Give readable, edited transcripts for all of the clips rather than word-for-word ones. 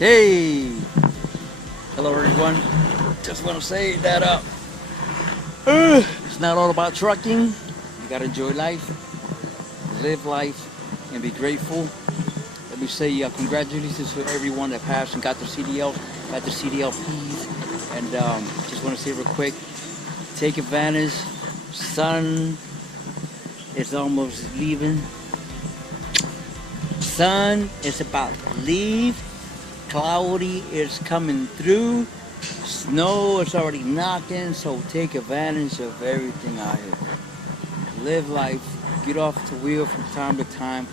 Hey! Hello everyone. Just want to say that it's not all about trucking. You gotta enjoy life, live life, and be grateful. Let me say congratulations to everyone that passed and got their CDLs, got their CDLPs. And just want to say real quick, take advantage. Sun is almost leaving. Sun is about to leave. Cloudy is coming through. Snow is already knocking, so take advantage of everything out here. Live life, get off the wheel from time to time,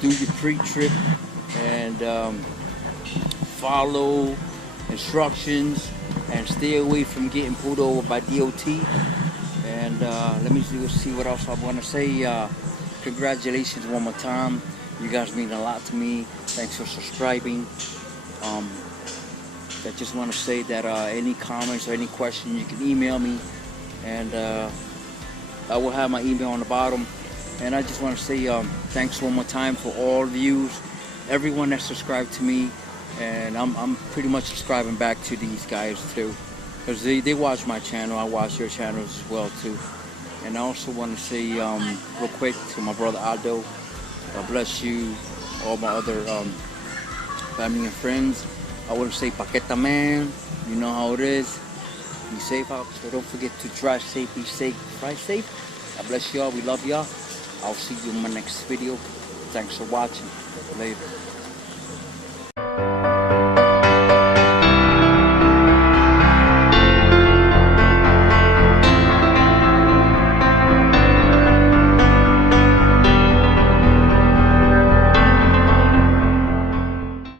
do your pre-trip, and follow instructions, and stay away from getting pulled over by DOT. And let me see what else I want to say. Congratulations one more time. You guys mean a lot to me. Thanks for subscribing. I just want to say that any comments or any questions, you can email me, and I will have my email on the bottom. And I just want to say thanks one more time for all views, everyone that subscribed to me, and I'm pretty much subscribing back to these guys too, because they watch my channel. I watch your channels as well too. And I also want to say real quick to my brother Aldo, God bless you, all my other family and friends. I want to say Paqueta man, you know how it is. Be safe out, so don't forget to drive safe, be safe, fly safe. God bless y'all, we love y'all. I'll see you in my next video. Thanks for watching. Later.